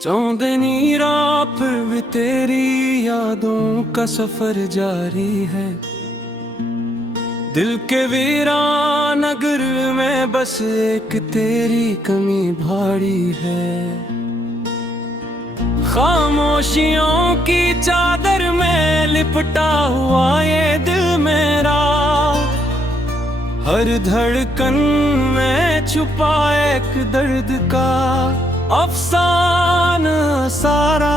चौदनी रात फिर भी तेरी यादों का सफर जारी है। दिल के वीरान नगर में बस एक तेरी कमी भारी है। खामोशियों की चादर में लिपटा हुआ ये दिल मेरा, हर धड़कन में छुपा एक दर्द का अफसाना सारा।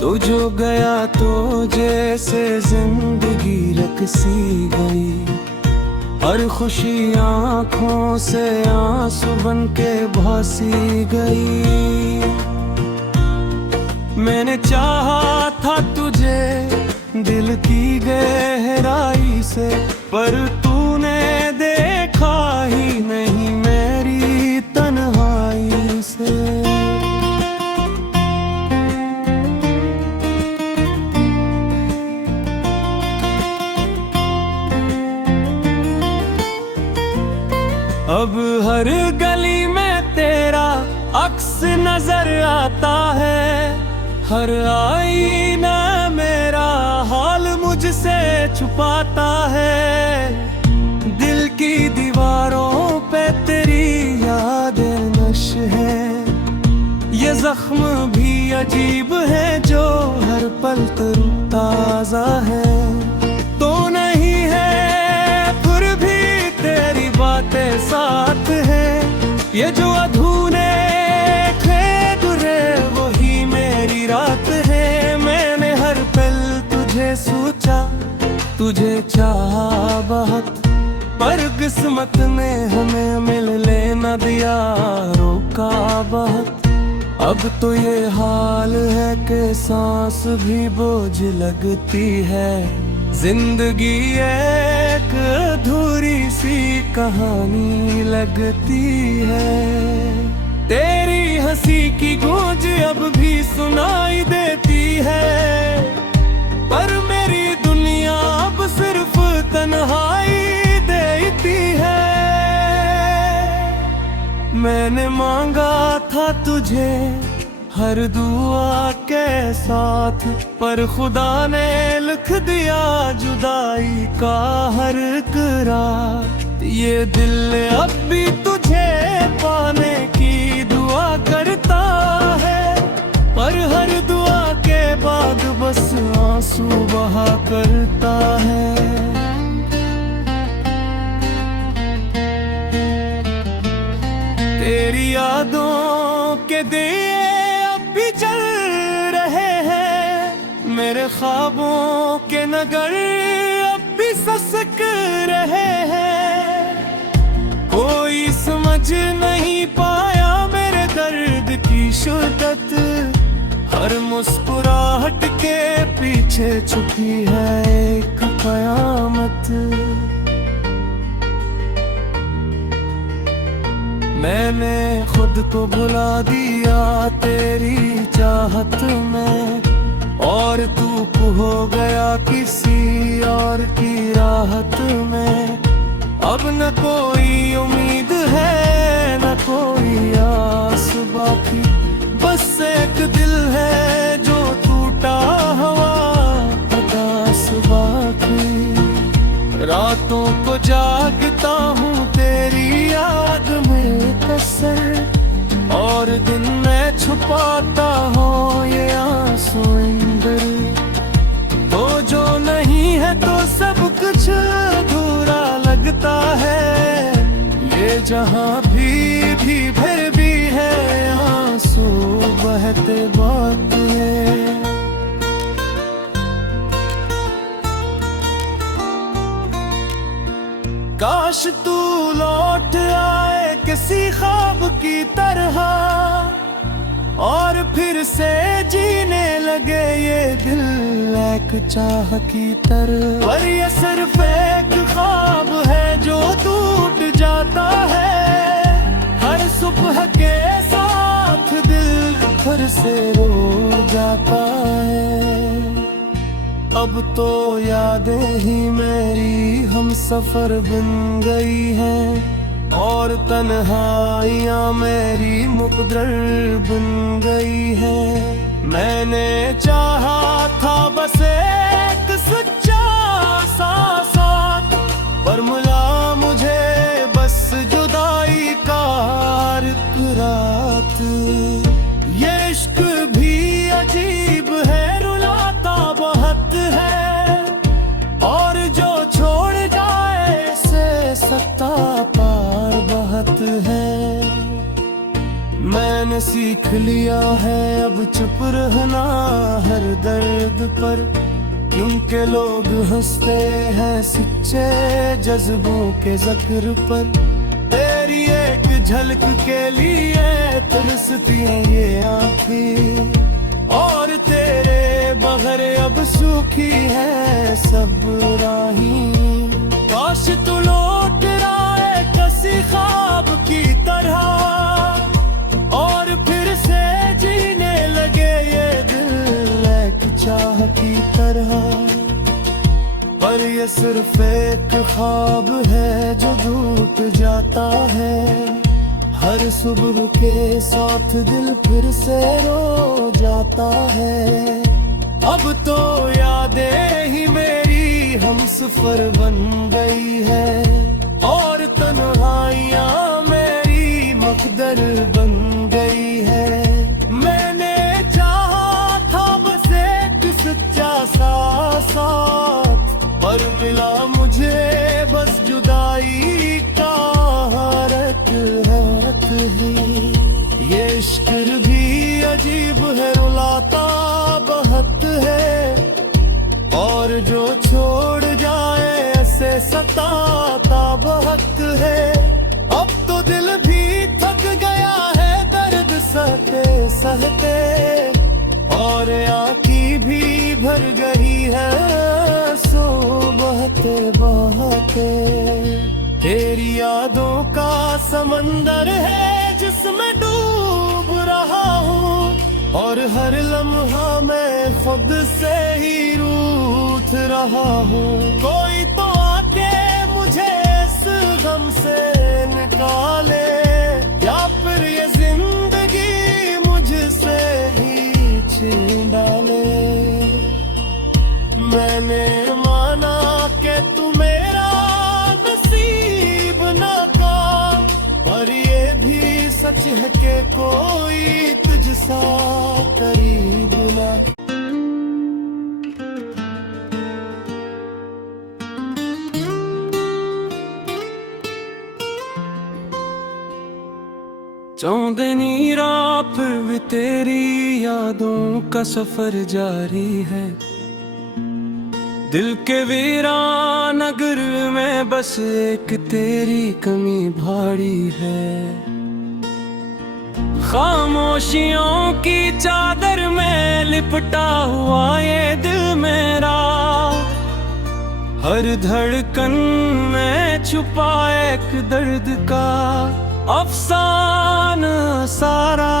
तू जो गया तो जैसे जिंदगी रकसी गई, हर खुशी आँखों से आंसू बन के भासी गई। मैंने चाहा था तुझे दिल की गहराई से, पर तूने देखा ही नहीं मेरी तन्हाई से। अब हर गली में तेरा अक्स नजर आता है, हर आईना मेरा हाल मुझसे छुपाता है। दिल की दीवारों पे तेरी यादें नक्श है, ये जख्म भी अजीब है जो हर पल तरोताजा है। तो नहीं है फिर भी तेरी बातें साथ है, ये जो अधूरे वही मेरी रात है। मैंने हर पल तुझे सोचा, तुझे चाहा बहुत, पर किस्मत ने हमें मिलने न दिया, रोका बहुत। अब तो ये हाल है कि सांस भी बोझ लगती है। जिंदगी एक अधूरी सी कहानी लगती है। तेरी हंसी की गूंज अब भी सुनाई देती है, पर मेरी दुनिया अब सिर्फ तन्हाई देती है। मैंने मांगा था तुझे हर दुआ के साथ, पर खुदा ने लिख दिया जुदाई का हर करार। ये दिल अब भी तुझे पाने की दुआ करता है, पर हर दुआ के बाद बस आंसू बहा करता है। तेरी यादों के दिए अब भी जल रहे हैं, मेरे ख्वाबों के नगर अब भी ससक रहे हैं। कोई समझ नहीं पाया मेरे दर्द की शिद्दत, हर मुस्कुराहट के पीछे छुपी है एक कयामत। मैंने खुद को भुला दिया तेरी चाहत में, और तू हो गया किसी और की राहत में। अब न कोई उम्मीद है न कोई आस बाकी, बस एक दिल है जो टूटा हुआ उदास बाकी। रातों को जागता हूँ तेरी याद में कसर, और दिन में छुपाता हूँ ये आंसू अंदर। तो जो नहीं है तो सब कुछ अधूरा लगता है, ये जहाँ भी फिर भी है आंसू बहते बात है। काश तू लौट आए किसी ख्वाब की तरह, और फिर से जीने लगे ये दिल एक चाह की तरह। पर ये सिर्फ एक ख्वाब है जो टूट जाता है, हर सुबह के साथ दिल फिर से रो जाता है। अब तो यादें ही मेरी हम सफर बन गई हैं, और तन्हाइयाँ मेरी मुकद्दर बन गई है। मैंने चाहा था बस एक सच्चा सा साथ, पर मिला मुझे बस जुदाई का एक रात। ये इश्क भी अजीब है, रुलाता बहुत है, और जो छोड़ जाए से सत्ता पार बहुत है। मैंने सीख लिया है अब चुप रहना हर दर्द पर, क्योंकि लोग हंसते हैं सच्चे जज्बों के ज़िक्र पर। तेरी एक झलक के लिए तरसती हैं ये आँखें, और तेरे बगैर अब सूखी है सब राहें। काश तू लौट आए किसी ख्वाब की तरह, और फिर से जीने लगे ये दिल एक चाह की तरह। पर ये सिर्फ एक ख्वाब है जो टूट जाता है, हर सुबह के साथ दिल फिर से रो जाता है। अब तो यादें ही मेरी हमसफर बन गई है, और तन्हाइयाँ मेरी मुकद्दर बन गई है। मैंने चाहा था बस एक सच्चा सा साथ, पर मिला मुझे बस जुदाई का एक हाथ ही। ये इश्क भी अजीब है, रुलाता बहुत है, और जो छोड़ जाए ऐसे सताता बहुत है। अब तो दिल भी थक गया है दर्द सहते सहते, और आँखें भी भर गई है सो बहते बहते। तेरी यादों का समंदर है जिसमें डूब रहा हूँ, और हर लम्हा मैं खुद से ही रूठ रहा हूँ। कोई तो आके मुझे इस गम से निकाले, या फिर ये जिंदगी मुझसे ही छीन डाले। मैंने माना कि तू मेरा नसीब ना का, पर ये भी सच है कि कोई तुझसा करीब ना। चौंदनी रात फिर भी तेरी यादों का सफर जारी है, दिल के वीरान नगर में बस एक तेरी कमी भारी है। खामोशियों की चादर में लिपटा हुआ ये दिल मेरा, हर धड़कन में छुपा एक दर्द का अफसाना सारा।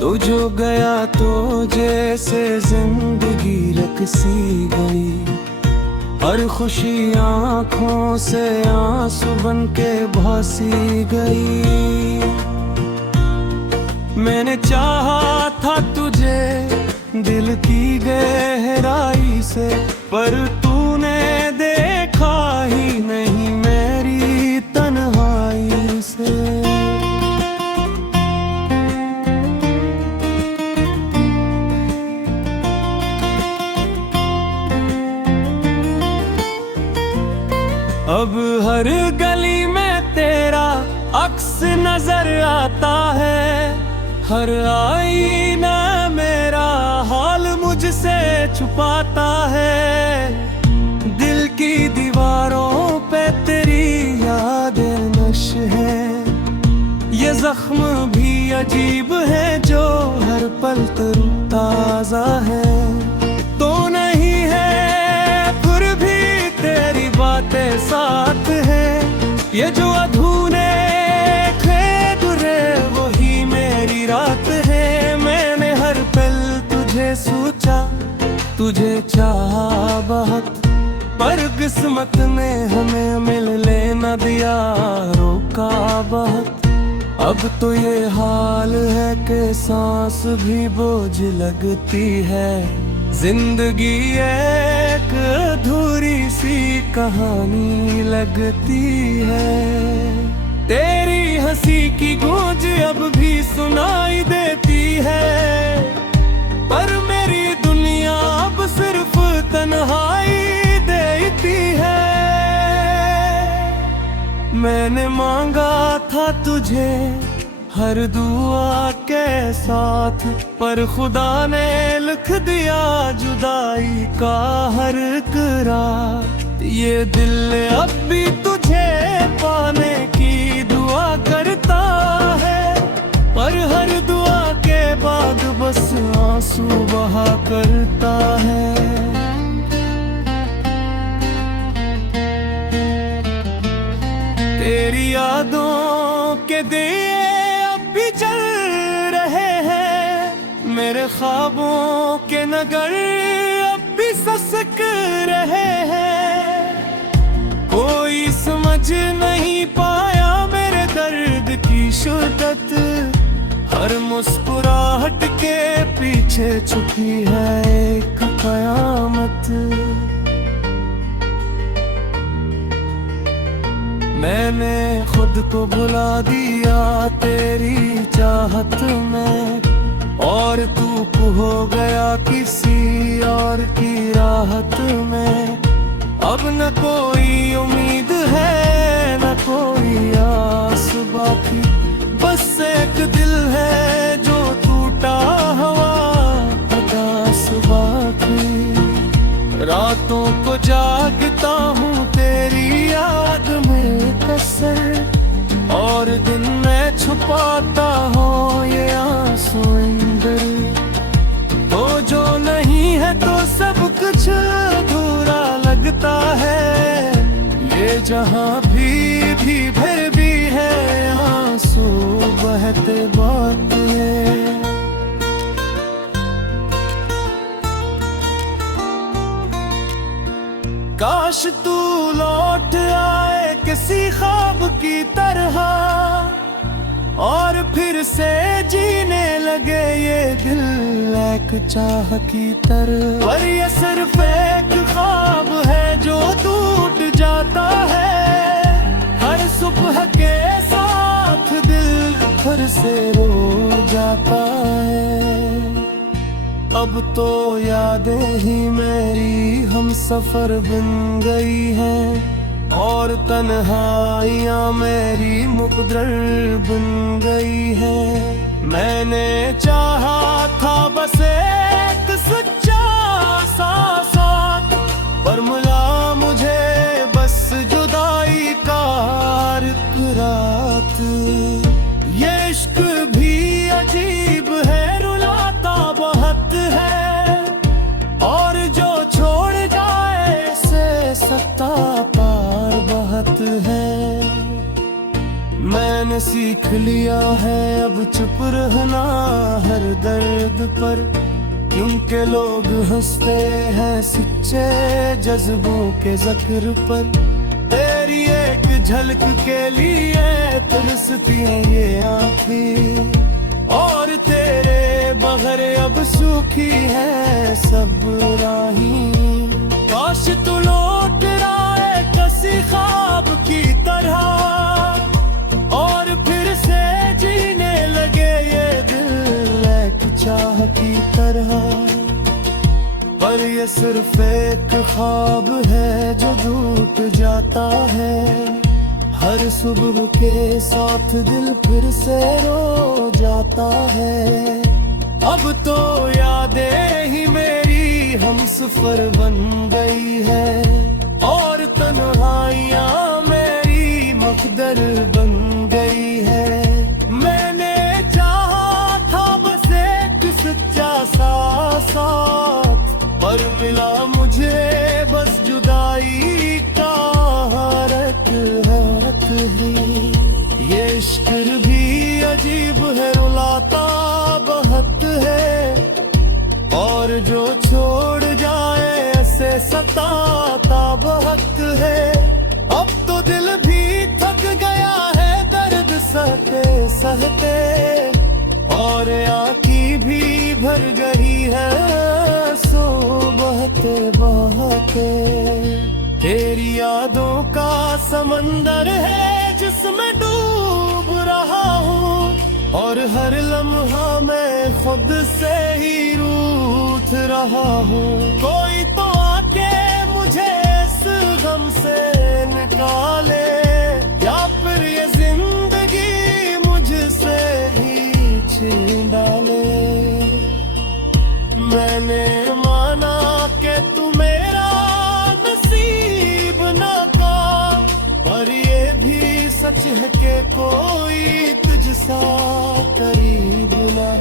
तू जो गया तो जैसे जिंदगी रकसी गई, हर खुशी आँखों से आंसू बन के भासी गई। मैंने चाहा था तुझे दिल की गहराई से, पर तूने देखा ही नहीं मेरी तन्हाई से। अब हर गली में तेरा अक्स नजर आता है, हर आईना मेरा हाल मुझसे छुपाता है। दिल की दीवारों पे तेरी यादें नक्श है, ये जख्म भी अजीब है जो हर पल तरोताजा है। तो नहीं है फिर भी तेरी बातें साथ है, ये जो अधूरे खेदुरे वही मेरी रात है। मैंने हर पल तुझे सोचा, तुझे चाहा बहुत, पर किस्मत ने हमें मिलने न दिया, रोका बहुत। अब तो ये हाल है कि सांस भी बोझ लगती है। जिंदगी एक अधूरी सी कहानी लगती है। तेरी हंसी की गूंज अब भी सुनाई देती है, पर मेरी दुनिया अब सिर्फ तन्हाई देती है। मैंने मांगा था तुझे हर दुआ के साथ, पर खुदा ने लिख दिया जुदाई का हर करार। ये दिल अब भी तुझे पाने की दुआ करता है, पर हर दुआ के बाद बस आंसू बहा करता है। तेरी यादों के दिए अब भी चल रहे हैं, मेरे ख्वाबों के नगर अब भी ससक रहे हैं। कोई समझ नहीं पाया मेरे दर्द की शिद्दत, हर मुस्कुराहट के पीछे छुपी है एक कयामत। मैंने खुद को भुला दिया तेरी चाहत में, और तू हो गया किसी और की राहत में। अब न कोई उम्मीद है न कोई आस बाकी, बस एक दिल है जो टूटा हुआ उदास बाकी। रातों को जागता हूँ तेरी याद में कसर, और दिन में छुपाता हूँ ये आंसू अंदर। तो जो नहीं है तो सब कुछ अधूरा लगता है, ये जहाँ भी फिर भी है आंसू बहते बात है। काश तू लौट आए किसी ख्वाब की तरह, और फिर से जीने लगे ये दिल एक चाह की तरह। पर ये सिर्फ एक ख्वाब है जो टूट जाता है, हर सुबह के साथ दिल फिर से रो जाता है। अब तो यादें ही मेरी हम सफर बन गई हैं, और तन्हाइयाँ मेरी मुकद्दर बन गई है। मैंने चाहा था बस एक सच्चा सा साथ, पर मिला मुझे बस जुदाई का एक रात। ये इश्क भी अजीब है, रुलाता बहुत है, और जो छोड़ जाए से सत्ता पार बहुत है। मैंने सीख लिया है अब चुप रहना हर दर्द पर, क्योंकि लोग हंसते हैं सच्चे जज्बों के ज़िक्र पर। तेरी एक झलक के लिए तरसती हैं ये आँखें, और तेरे बगैर अब सूखी है सब राहें। काश तू लौट आए किसी ख्वाब की तरह, और फिर से जीने लगे ये दिल एक चाह की तरह। पर ये सिर्फ एक ख्वाब है जो टूट जाता है, हर सुबह के साथ दिल फिर से रो जाता है। अब तो यादें ही मेरी हमसफर बन गई है, और तन्हाइयाँ मेरी मुकद्दर बन गई है। मैंने चाहा था बस एक सच्चा सा साथ, पर मिला मुझे बस जुदाई का हरक ही। ये इश्क भी अजीब है, रुलाता बहुत है, और जो छोड़ जाए ऐसे सताता बहुत है। अब तो दिल भी थक गया है दर्द सहते सहते, और आँखें भी भर गई है आंसू बहते बहते। तेरी यादों का समंदर है जिसमें डूब रहा हूँ, और हर लम्हा मैं खुद से ही रूठ रहा हूँ। कोई तो आके मुझे इस गम से निकाले, या फिर ये जिंदगी मुझसे ही छीन डाले। मैंने माना कि तू मेरा नसीब ना का, पर ये भी सच है कि कोई तुझसा करीब ना।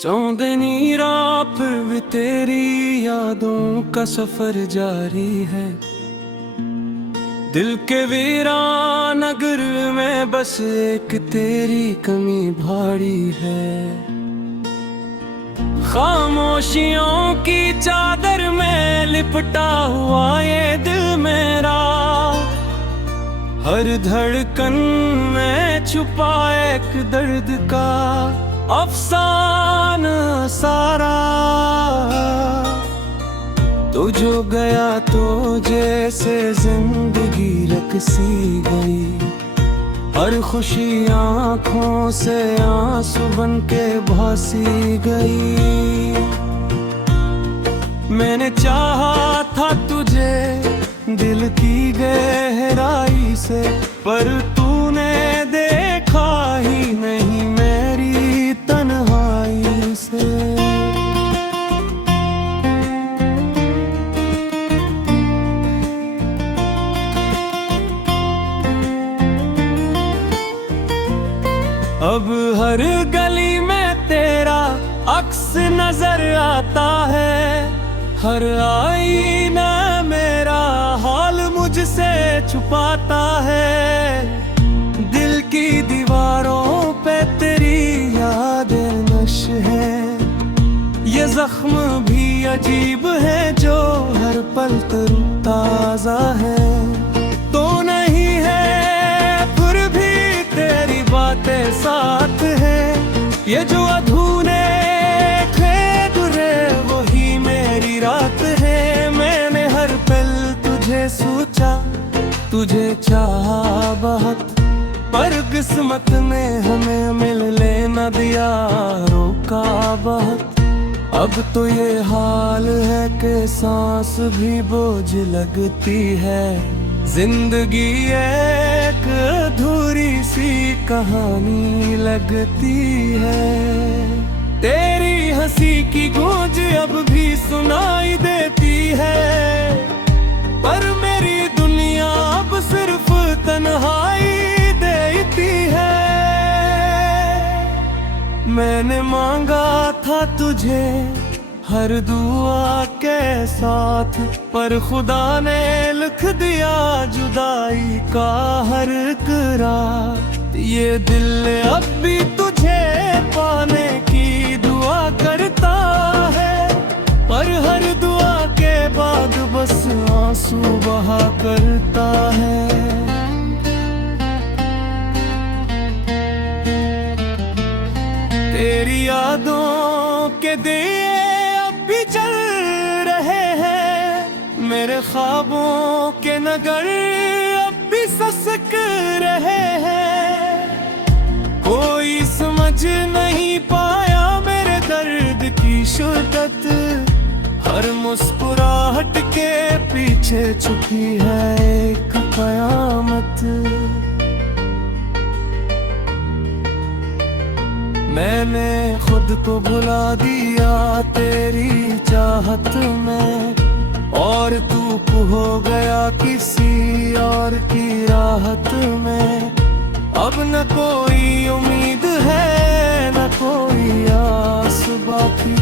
चौंदनी रात फिर भी तेरी यादों का सफर जारी है। दिल के वीरान नगर में बस एक तेरी कमी भारी है। खामोशियों की चादर में लिपटा हुआ ये दिल मेरा, हर धड़कन में छुपा एक दर्द का अफसाना सारा। तू जो गया तो जैसे जिंदगी रकसी गई, हर खुशी आँखों से आंसू बन के भासी गई। मैंने चाहा था तुझे दिल की गहराई से, पर तूने देखा ही नहीं मेरी तन्हाई से। अब हर गली में तेरा अक्स नजर आता है, हर आईना मेरा हाल मुझसे छुपाता है। दिल की दीवारों पे तेरी यादें नक्श है, ये जख्म भी अजीब है जो हर पल तरोताजा है। तो नहीं है फिर भी तेरी बातें साथ है, ये जो अधूरे खेदुरे वही मेरी रात है। मैंने हर पल तुझे सोचा, तुझे चाहा बहुत, पर किस्मत ने हमें मिलने न दिया, रोका बहुत। अब तो ये हाल है कि सांस भी बोझ लगती है। जिंदगी एक अधूरी सी कहानी लगती है। तेरी हंसी की गूंज अब भी सुनाई देती है, पर मेरी दुनिया अब सिर्फ तन्हाई देती है। मैंने मांगा था तुझे हर दुआ के साथ, पर खुदा ने लिख दिया जुदाई का हर करार। ये दिल अब भी तुझे पाने की दुआ करता है, पर हर दुआ के बाद बस आंसू बहा करता है। तेरी यादों के दिए अब भी चल रहे हैं, मेरे ख्वाबों के नगर अब भी ससक रहे हैं। कोई समझ नहीं पाया मेरे दर्द की शिद्दत, हर मुस्कुराहट के पीछे छुपी है एक कयामत। मैंने खुद को भुला दिया तेरी चाहत में, और तू हो गया किसी और की राहत में। अब न कोई उम्मीद है न कोई आस बाकी,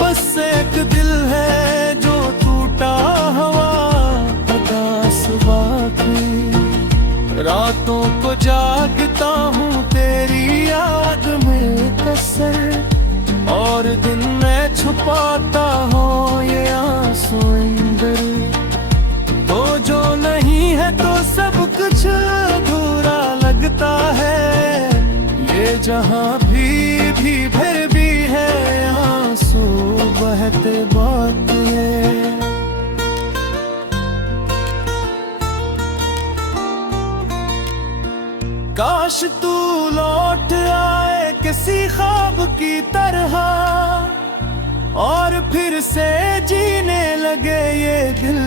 बस एक दिल है जो टूटा हुआ उदास बाकी। रातों को जागता हूँ तेरी याद में कसर, और दिन में छुपाता हूँ ये आंसू अंदर। तो जो नहीं है तो सब कुछ अधूरा लगता है, ये जहाँ भी फिर भी है आंसू बहते बात है। काश तू लौट आए किसी ख्वाब की तरह, और फिर से जीने लगे ये दिल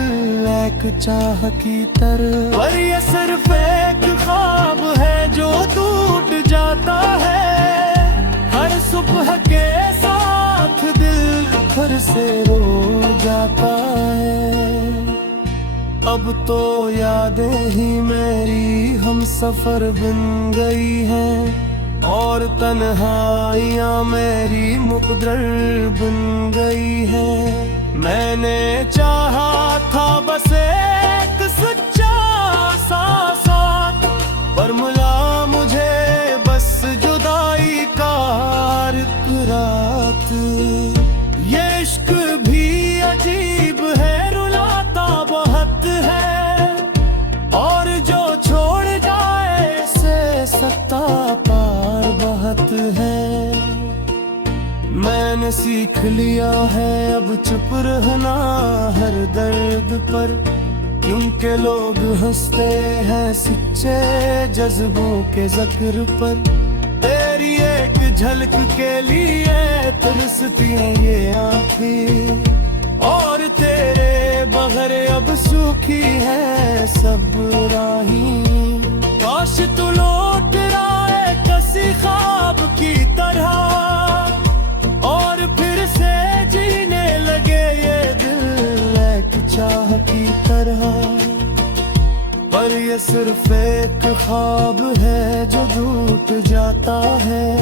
एक चाह की तरह। पर ये सिर्फ एक ख्वाब है जो टूट जाता है, हर सुबह के साथ दिल फिर से रो जाता है। अब तो यादें ही मेरी हम सफर बन गई हैं, और तन्हाइयाँ मेरी मुकद्दर बन गई हैं। मैंने चाहा था बस एक सच्चा सा साथ, पर मिला मुझे बस जुदाई का एक रात। ये इश्क भी अजीब है, रुलाता बहुत है, और जो छोड़ जाए से सत्ता पार बहुत है। मैंने सीख लिया है अब चुप रहना हर दर्द पर, क्योंकि लोग हंसते हैं सच्चे जज्बों के जिक्र पर। तेरी एक झलक के लिए तरसती हैं ये आँखें, और तेरे बगैर अब सूखी है सब राहें। काश तू लौट आए किसी ख्वाब की तरह, और फिर से जीने लगे ये दिल एक चाह की तरह। पर ये सिर्फ एक ख्वाब है जो टूट जाता है,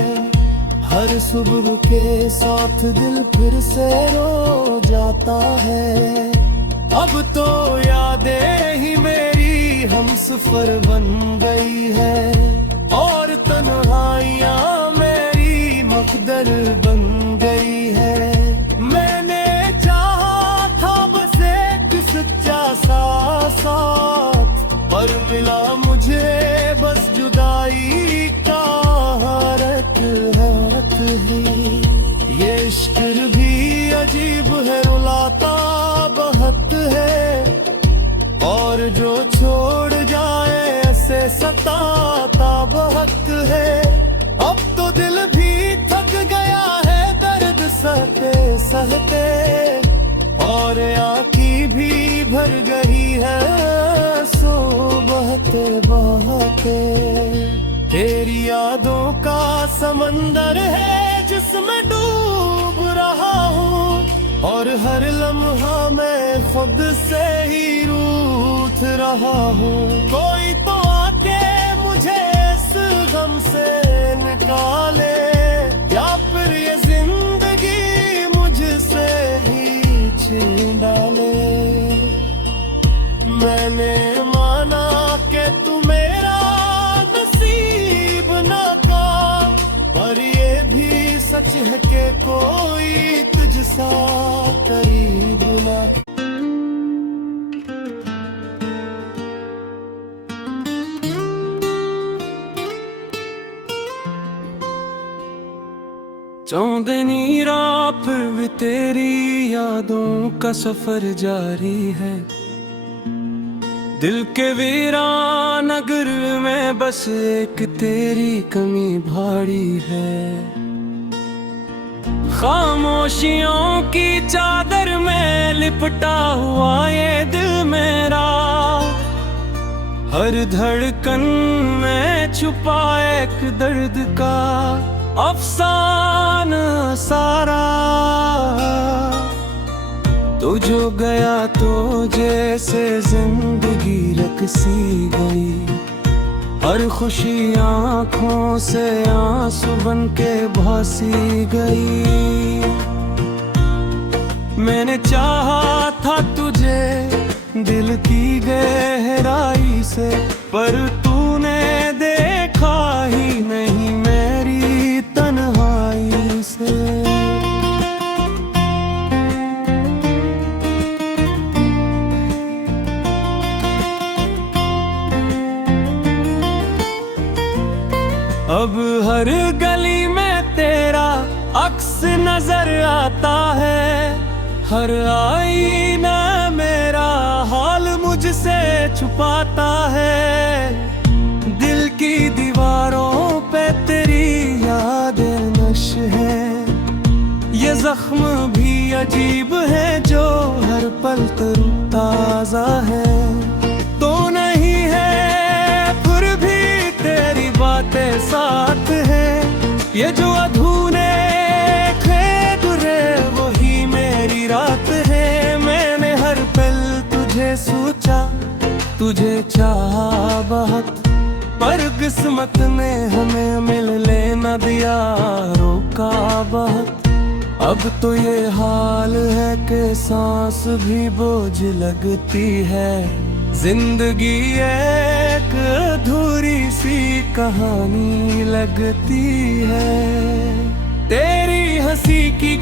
हर सुबह के साथ दिल फिर से रो जाता है। अब तो यादें ही मेरी हम सफर बन गई है, और तन्हाइयाँ मेरी मुकद्दर बन गई है। मैंने चाहा था बस एक सच्चा सा साथ, पर मिला मुझे बस जुदाई का हाथ ही। ये इश्क भी अजीब है, रुलाता बहुत है, और जो छोड़ जाए ऐसे सताता बहुत है। अब तो दिल भी थक गया है दर्द सहते सहते, और आँखी भी भर गई है सो बहते बहते। तेरी यादों का समंदर है जिसमें डूब रहा हूँ, और हर लम्हा मैं खुद से ही रूठ रहा हूँ। कोई तो आके मुझे इस गम से निकाले, या फिर ये जिंदगी मुझसे ही छीन डाले। मैंने माना कि तू मेरा नसीब ना का, पर ये भी सच है कि कोई तुझसा करीब ना। चौंदनी रात फिर भी तेरी यादों का सफर जारी है, दिल के वीरान नगर में बस एक तेरी कमी भारी है। खामोशियों की चादर में लिपटा हुआ ये दिल मेरा, हर धड़कन में छुपा एक दर्द का अफसाना सारा। तू जो गया तो जैसे जिंदगी रकसी गई, हर खुशी आँखों से आंसू बन के भासी गई। मैंने चाहा था तुझे दिल की गहराई से, पर तू अब हर गली में तेरा अक्स नजर आता है, हर आईना मेरा हाल मुझसे छुपाता है। दिल की दीवारों पे तेरी यादें नश है, ये जख्म भी अजीब है जो हर पल तरोताजा है। तो नहीं है फिर भी तेरी बातें साथ है, ये जो अधूरे गुजरे वही मेरी रात है। मैंने हर पल तुझे सोचा, तुझे चाहा बहुत, पर किस्मत ने हमें मिलने न दिया, रोका बहुत। अब तो ये हाल है कि सांस भी बोझ लगती है, जिंदगी एक अधूरी सी कहानी लगती है। तेरी हंसी की